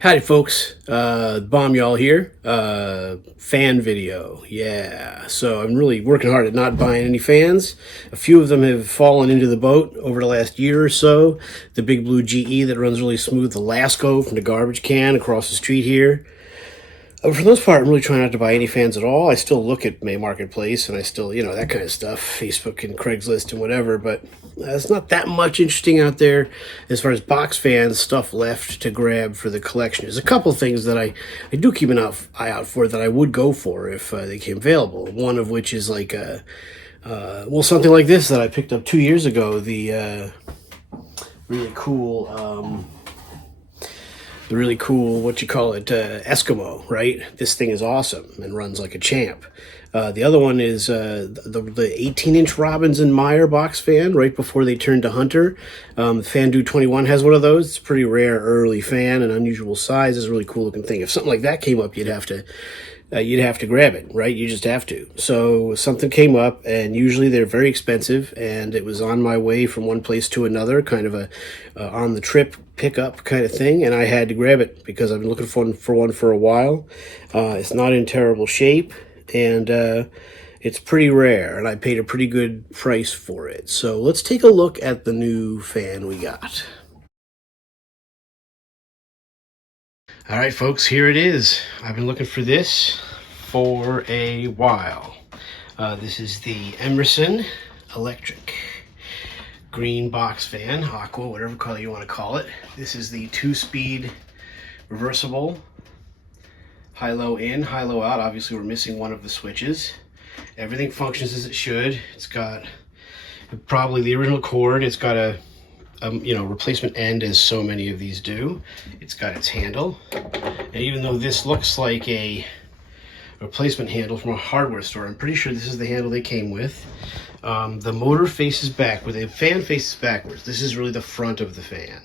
Howdy folks, Bomb Y'all here, fan video, yeah. So I'm really working hard at not buying any fans. A few of them have fallen into the boat over the last year or so. The big blue GE that runs really smooth, the Lasco from the garbage can across the street here. For the most part, I'm really trying not to buy any fans at all. I still look at May Marketplace and I still, that kind of stuff, Facebook and Craigslist and whatever, but there's not that much interesting out there as far as box fans stuff left to grab for the collection. There's a couple things that I do keep an eye out for that I would go for if they came available. One of which is like, something like this that I picked up 2 years ago, really cool, what you call it, Eskimo, right? This thing is awesome and runs like a champ. The other one is the 18-inch Robbins and Meyer box fan right before they turned to Hunter. Fan 21 has one of those. It's a pretty rare early fan, an unusual size. It's a really cool looking thing. If something like that came up, you'd have to grab it, right? You just have to. So something came up, and usually they're very expensive, and it was on my way from one place to another, kind of a on the trip pickup kind of thing, and I had to grab it because I've been looking for one for a while. It's not in terrible shape, and it's pretty rare, and I paid a pretty good price for it. So let's take a look at the new fan we got. All right, folks, here it is. I've been looking for this for a while. This is the Emerson Electric green box fan, aqua, whatever color you want to call it. This is the 2-speed reversible, high-low in, high-low out. Obviously, we're missing one of the switches. Everything functions as it should. It's got probably the original cord. It's got a replacement end, as so many of these do. It's got its handle, and even though this looks like a replacement handle from a hardware store, I'm pretty sure this is the handle they came with. The motor faces back, where the fan faces backwards. This is really the front of the fan.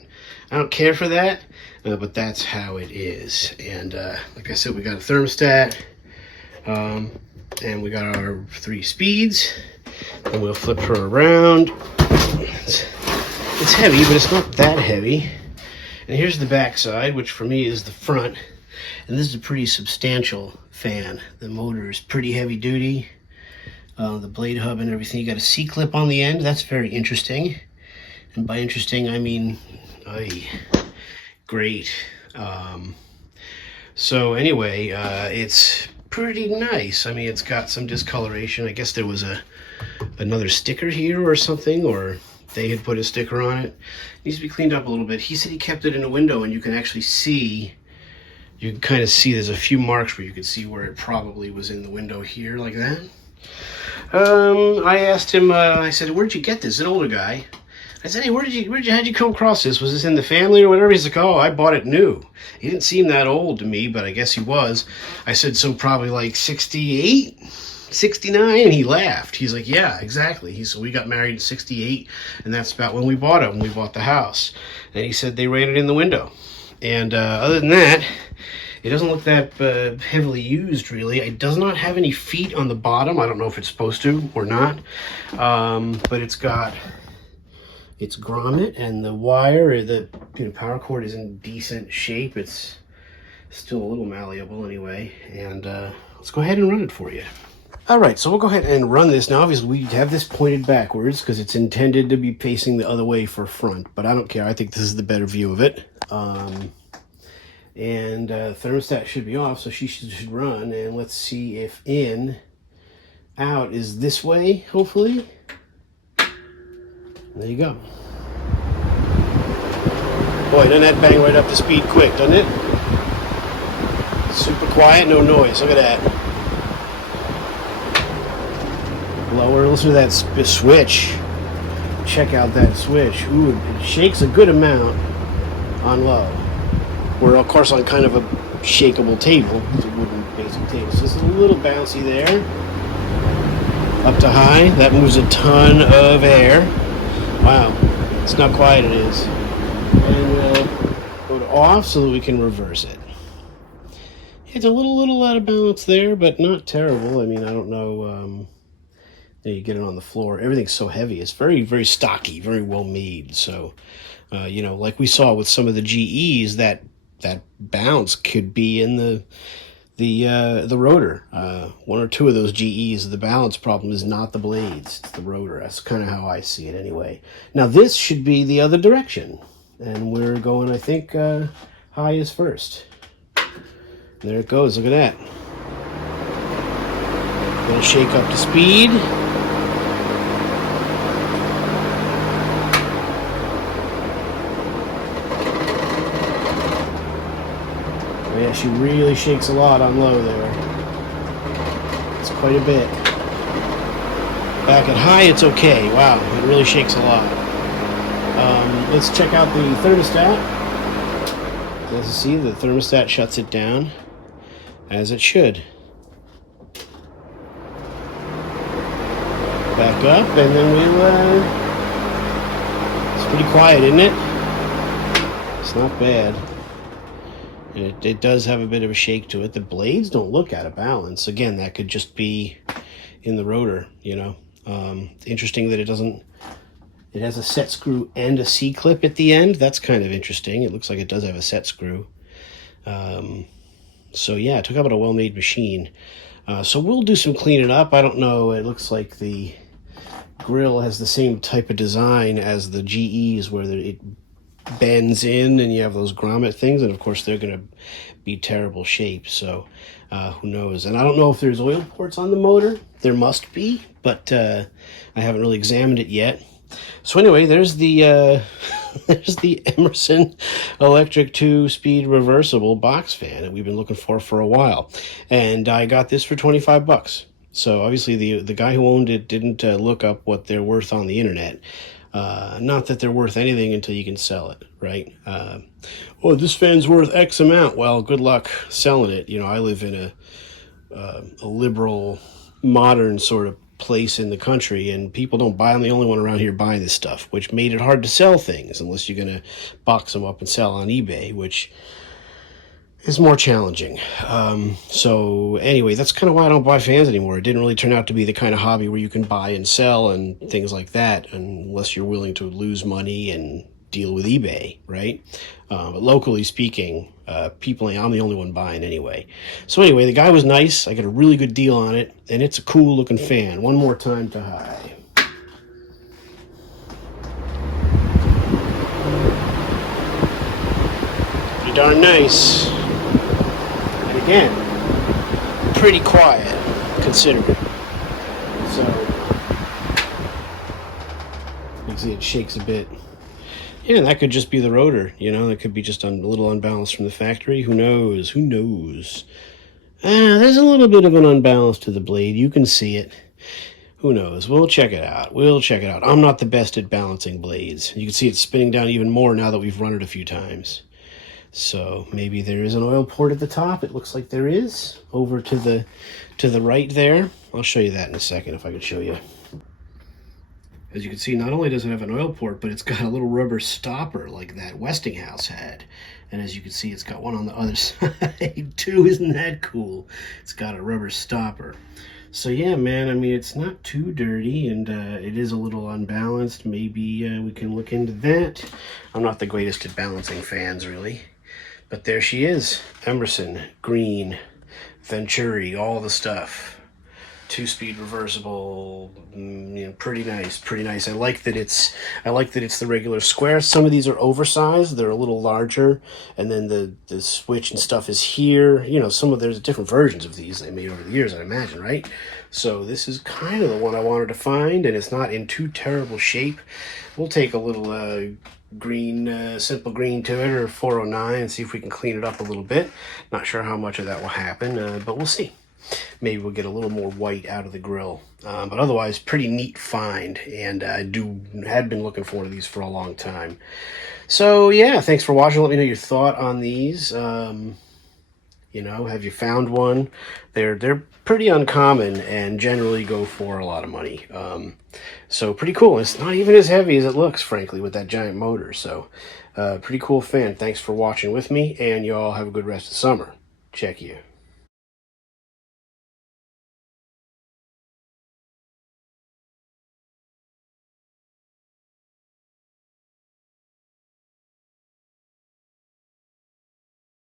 I don't care for that, but that's how it is. And like I said, we got a thermostat, and we got our 3 speeds, and we'll flip her around. It's heavy, but it's not that heavy. And here's the back side, which for me is the front. And this is a pretty substantial fan. The motor is pretty heavy duty. The blade hub and everything. You got a C-clip on the end. That's very interesting. And by interesting, I mean, great. So anyway, it's pretty nice. I mean, it's got some discoloration. I guess there was another sticker here or something, or they had put a sticker on it. It needs to be cleaned up a little bit. He said he kept it in a window, and you can actually see, you can kind of see there's a few marks where you can see where it probably was in the window here, like that. I asked him, I said, "Where'd you get this?" An older guy. I said, "Hey, how'd you come across this? Was this in the family or whatever?" He's like, "Oh, I bought it new." He didn't seem that old to me, but I guess he was. I said, "So probably like 68? 69? And he laughed. He's like, "Yeah, exactly." He said, "We got married in 68, and that's about when we bought it, when we bought the house." And he said they ran it in the window. And other than that, it doesn't look that heavily used, really. It does not have any feet on the bottom. I don't know if it's supposed to or not. But it's got its grommet, and the wire, the power cord is in decent shape. It's still a little malleable anyway. And let's go ahead and run it for you. All right, so we'll go ahead and run this. Now, obviously, we have this pointed backwards because it's intended to be facing the other way for front, but I don't care. I think this is the better view of it. And thermostat should be off, so she should run. And let's see if in, out is this way, hopefully. There you go. Boy, doesn't that bang right up to speed quick, doesn't it? Super quiet, no noise. Look at that. Lower, listen to that switch. Check out that switch. Ooh, it shakes a good amount on low. We're, of course, on kind of a shakeable table. It's a wooden basic table. So it's a little bouncy there. Up to high. That moves a ton of air. Wow. It's not quiet, it is. And we'll go to off so that we can reverse it. It's a little out of balance there, but not terrible. I mean, I don't know. There you get it on the floor. Everything's so heavy. It's very, very stocky, very well made. So, like we saw with some of the GEs, that that bounce could be in the rotor. One or two of those GEs, the balance problem is not the blades, it's the rotor. That's kind of how I see it anyway. Now this should be the other direction, and we're going, I think, high is first. There it goes, look at that. Gonna shake up to speed. Yeah, she really shakes a lot on low there. It's quite a bit. Back at high, it's okay. Wow, it really shakes a lot. Let's check out the thermostat. As you see, the thermostat shuts it down, as it should. Back up, and then we'll... it's pretty quiet, isn't it? It's not bad. It does have a bit of a shake to it. The blades don't look out of balance. Again, that could just be in the rotor, you know. Interesting that it doesn't... It has a set screw and a C-clip at the end. That's kind of interesting. It looks like it does have a set screw. So yeah, talk about a well-made machine. So we'll do some cleaning up. I don't know. It looks like the grill has the same type of design as the GEs, where it bends in and you have those grommet things, and of course they're going to be terrible shape. So who knows? And I don't know if there's oil ports on the motor. There must be, but I haven't really examined it yet. So anyway, there's the there's the Emerson electric 2-speed reversible box fan that we've been looking for a while, and I got this for 25 bucks. So obviously the guy who owned it didn't look up what they're worth on the internet. Not that they're worth anything until you can sell it, right? Oh, this fan's worth X amount. Well, good luck selling it. You know, I live in a liberal, modern sort of place in the country, and people don't buy. I'm the only one around here buying this stuff, which made it hard to sell things unless you're going to box them up and sell on eBay, which is more challenging. So anyway, that's kind of why I don't buy fans anymore. It didn't really turn out to be the kind of hobby where you can buy and sell and things like that, unless you're willing to lose money and deal with eBay, right? But locally speaking, I'm the only one buying anyway. So anyway, the guy was nice. I got a really good deal on it, and it's a cool looking fan. One more time to high. Pretty darn nice. And again, pretty quiet, considering. So, you can see it shakes a bit. Yeah, that could just be the rotor, you know. It could be just a little unbalanced from the factory. Who knows? Who knows? There's a little bit of an unbalance to the blade. You can see it. Who knows? We'll check it out. We'll check it out. I'm not the best at balancing blades. You can see it spinning down even more now that we've run it a few times. So maybe there is an oil port at the top. It looks like there is. Over to the right there. I'll show you that in a second if I could show you. As you can see, not only does it have an oil port, but it's got a little rubber stopper like that Westinghouse had. And as you can see, it's got one on the other side too. Isn't that cool? It's got a rubber stopper. So yeah, man, I mean, it's not too dirty, and it is a little unbalanced. Maybe we can look into that. I'm not the greatest at balancing fans, really. But there she is. Emerson, green, Venturi, all the stuff. 2-speed reversible, you know, pretty nice, pretty nice. I like that it's the regular square. Some of these are oversized; they're a little larger, and then the switch and stuff is here. You know, there's different versions of these they made over the years, I imagine, right? So this is kind of the one I wanted to find, and it's not in too terrible shape. We'll take a little green, simple green to it, or 409, and see if we can clean it up a little bit. Not sure how much of that will happen, but we'll see. Maybe we'll get a little more white out of the grill. But otherwise, pretty neat find. And I had been looking forward to these for a long time. So yeah, thanks for watching. Let me know your thought on these. You know, have you found one? They're pretty uncommon and generally go for a lot of money. So pretty cool. It's not even as heavy as it looks, frankly, with that giant motor. So pretty cool fan. Thanks for watching with me, and you all have a good rest of summer. Check you.